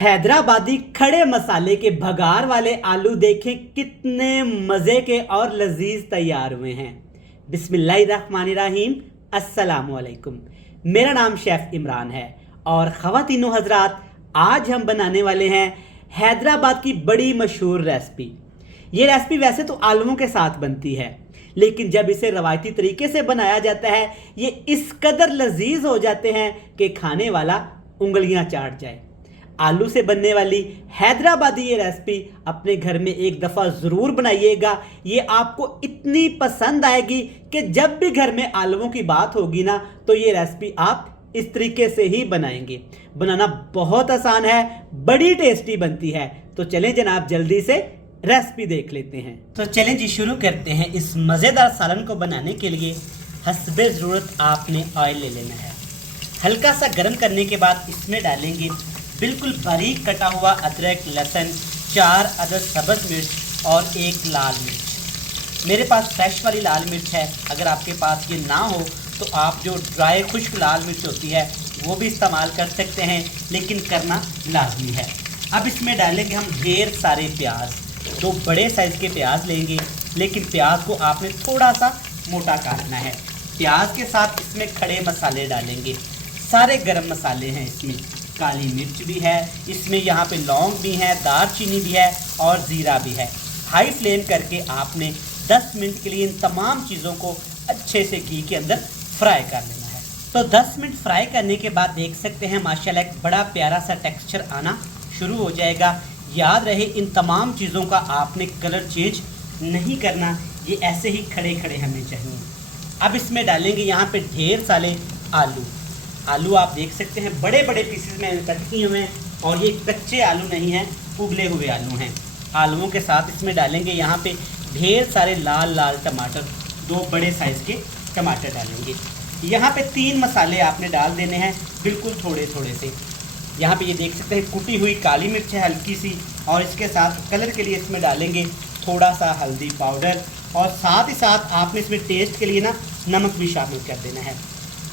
हैदराबादी खड़े मसाले के भगार वाले आलू देखें कितने मज़े के और लजीज तैयार हुए हैं। बिस्मिल्लाहिर्रहमानिर्रहीम, अस्सलाम वालेकुम। मेरा नाम शेफ़ इमरान है और ख़वातीनो हज़रात, आज हम बनाने वाले हैं हैदराबाद की बड़ी मशहूर रेसिपी। ये रेसिपी वैसे तो आलूओं के साथ बनती है, लेकिन जब इसे रवायती तरीके से बनाया जाता है ये इस कदर लजीज हो जाते हैं कि खाने वाला उंगलियां चाट जाए। आलू से बनने वाली हैदराबादी ये रेसिपी अपने घर में एक दफ़ा ज़रूर बनाइएगा। ये आपको इतनी पसंद आएगी कि जब भी घर में आलूओं की बात होगी ना, तो ये रेसिपी आप इस तरीके से ही बनाएंगे। बनाना बहुत आसान है, बड़ी टेस्टी बनती है। तो चलें जनाब, जल्दी से रेसिपी देख लेते हैं। तो चलें जी, शुरू करते हैं। इस मज़ेदार सालन को बनाने के लिए हस्बे ज़रूरत आपने ऑयल ले लेना है। हल्का सा गर्म करने के बाद इसमें डालेंगे बिल्कुल बारीक कटा हुआ अदरक, लहसुन, 4 अदद सब्ज़ मिर्च और 1 लाल मिर्च। मेरे पास फ्रेश वाली लाल मिर्च है, अगर आपके पास ये ना हो तो आप जो ड्राई खुश्क लाल मिर्च होती है वो भी इस्तेमाल कर सकते हैं, लेकिन करना लाजमी है। अब इसमें डालेंगे हम ढेर सारे प्याज। 2 बड़े साइज़ के प्याज लेंगे, लेकिन प्याज को आपने थोड़ा सा मोटा काटना है। प्याज के साथ इसमें खड़े मसाले डालेंगे, सारे गरम मसाले हैं इसमें, काली मिर्च भी है इसमें, यहाँ पे लौंग भी है, दालचीनी भी है और ज़ीरा भी है। हाई फ्लेम करके आपने 10 मिनट के लिए इन तमाम चीज़ों को अच्छे से घी के अंदर फ्राई कर लेना है। तो 10 मिनट फ्राई करने के बाद देख सकते हैं माशाल्लाह एक बड़ा प्यारा सा टेक्सचर आना शुरू हो जाएगा। याद रहे इन तमाम चीज़ों का आपने कलर चेंज नहीं करना, ये ऐसे ही खड़े खड़े हमें चाहिए। अब इसमें डालेंगे यहाँ पे ढेर सारे आलू। आलू आप देख सकते हैं बड़े बड़े पीसेस में कट किए हुए हैं और ये कच्चे आलू नहीं हैं, उबले हुए आलू हैं। आलूओं के साथ इसमें डालेंगे यहाँ पे ढेर सारे लाल लाल टमाटर, 2 बड़े साइज़ के टमाटर डालेंगे। यहाँ पे 3 मसाले आपने डाल देने हैं, बिल्कुल थोड़े थोड़े से। यहाँ पे ये देख सकते हैं कुटी हुई काली मिर्च है हल्की सी, और इसके साथ कलर के लिए इसमें डालेंगे थोड़ा सा हल्दी पाउडर, और साथ ही साथ आपने इसमें टेस्ट के लिए ना नमक भी शामिल कर देना है।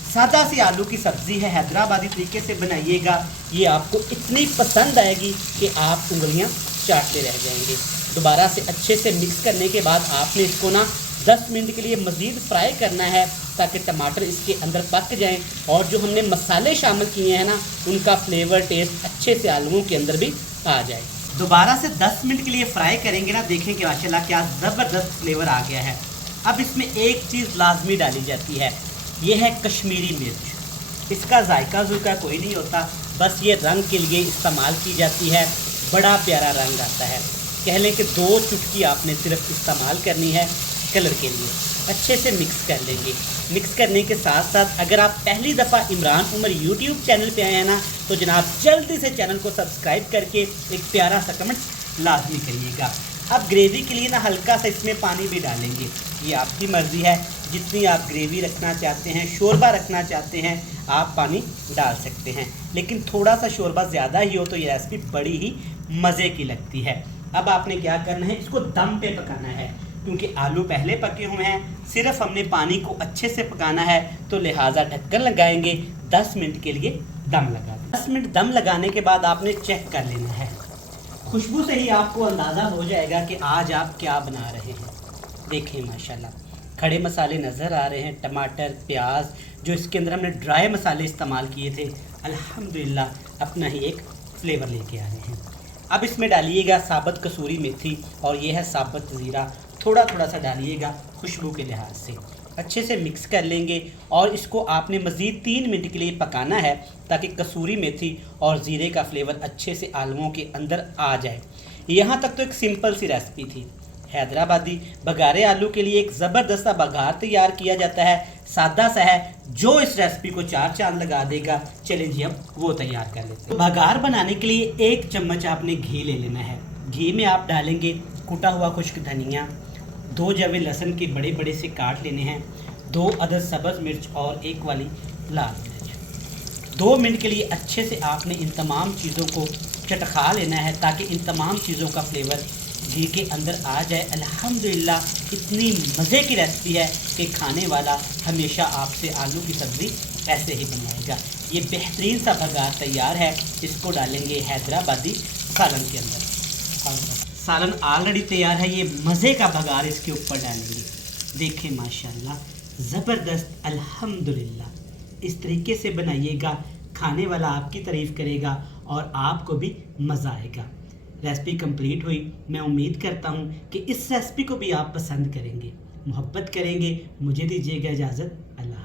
सादा सी आलू की सब्ज़ी है, हैदराबादी तरीके से बनाइएगा, ये आपको इतनी पसंद आएगी कि आप उंगलियां चाटते रह जाएंगे। दोबारा से अच्छे से मिक्स करने के बाद आपने इसको ना 10 मिनट के लिए मज़ीद फ्राई करना है, ताकि टमाटर इसके अंदर पक जाएं और जो हमने मसाले शामिल किए हैं ना उनका फ्लेवर टेस्ट अच्छे से आलूओं के अंदर भी आ जाए। दोबारा से 10 मिनट के लिए फ्राई करेंगे ना, देखेंगे माशाल्लाह क्या ज़बरदस्त फ्लेवर आ गया है। अब इसमें एक चीज़ लाजमी डाली जाती है, ये है कश्मीरी मिर्च। इसका जायका जुयका कोई नहीं होता, बस ये रंग के लिए इस्तेमाल की जाती है। बड़ा प्यारा रंग आता है, कह लें कि 2 चुटकी आपने सिर्फ इस्तेमाल करनी है कलर के लिए। अच्छे से मिक्स कर लेंगे। मिक्स करने के साथ साथ अगर आप पहली दफ़ा इमरान उमर यूट्यूब चैनल पे आए हैं ना, तो जनाब जल्दी से चैनल को सब्सक्राइब करके एक प्यारा सा कमेंट लाजमी करिएगा। अब ग्रेवी के लिए ना हल्का सा इसमें पानी भी डालेंगे, ये आपकी मर्ज़ी है, जितनी आप ग्रेवी रखना चाहते हैं, शोरबा रखना चाहते हैं, आप पानी डाल सकते हैं, लेकिन थोड़ा सा शोरबा ज़्यादा ही हो तो ये रेसिपी बड़ी ही मज़े की लगती है। अब आपने क्या करना है, इसको दम पे पकाना है, क्योंकि आलू पहले पके हुए हैं, सिर्फ हमने पानी को अच्छे से पकाना है, तो लिहाजा ढक्कन लगाएंगे, 10 मिनट के लिए दम लगा दें। 10 मिनट दम लगाने के बाद आपने चेक कर लेना है, खुशबू से ही आपको अंदाज़ा हो जाएगा कि आज आप क्या बना रहे हैं। देखें माशाल्लाह खड़े मसाले नज़र आ रहे हैं, टमाटर, प्याज, जो इसके अंदर हमने ड्राई मसाले इस्तेमाल किए थे, अल्हम्दुलिल्लाह अपना ही एक फ्लेवर लेके आ रहे हैं। अब इसमें डालिएगा साबुत कसूरी मेथी और ये है साबुत ज़ीरा, थोड़ा थोड़ा सा डालिएगा खुशबू के लिहाज से। अच्छे से मिक्स कर लेंगे और इसको आपने मज़ीद 3 मिनट के लिए पकाना है, ताकि कसूरी मेथी और ज़ीरे का फ्लेवर अच्छे से आलूओं के अंदर आ जाए। यहाँ तक तो एक सिंपल सी रेसिपी थी। हैदराबादी बघारे आलू के लिए एक ज़बरदस्त बघार तैयार किया जाता है, सादा सा है, जो इस रेसिपी को 4 चांद लगा देगा। चलें जी, अब वो तैयार कर लेते हैं। तो बघार बनाने के लिए 1 चम्मच आपने घी ले लेना है। घी में आप डालेंगे कुटा हुआ खुश्क धनिया, 2 जवे लहसुन के बड़े बड़े से काट लेने हैं, 2 अदद सब्ज़ मिर्च और 1 वाली लाल मिर्च। 2 मिनट के लिए अच्छे से आपने इन तमाम चीज़ों को चटखा लेना है, ताकि इन तमाम चीज़ों का फ्लेवर घी के अंदर आ जाए। अल्हम्दुलिल्लाह इतनी मज़े की रेसिपी है कि खाने वाला हमेशा आपसे आलू की सब्ज़ी ऐसे ही बनाएगा। ये बेहतरीन सा बघार तैयार है। इसको डालेंगे हैदराबादी सालन के अंदर। सालन ऑलरेडी तैयार है, ये मज़े का बघार इसके ऊपर डालेंगे। देखें माशाल्लाह ज़बरदस्त, अल्हम्दुलिल्लाह। इस तरीके से बनाइएगा, खाने वाला आपकी तारीफ़ करेगा और आपको भी मज़ा आएगा। रेसिपी कंप्लीट हुई। मैं उम्मीद करता हूँ कि इस रेसिपी को भी आप पसंद करेंगे, मोहब्बत करेंगे। मुझे दीजिएगा इजाज़त। अल्लाह।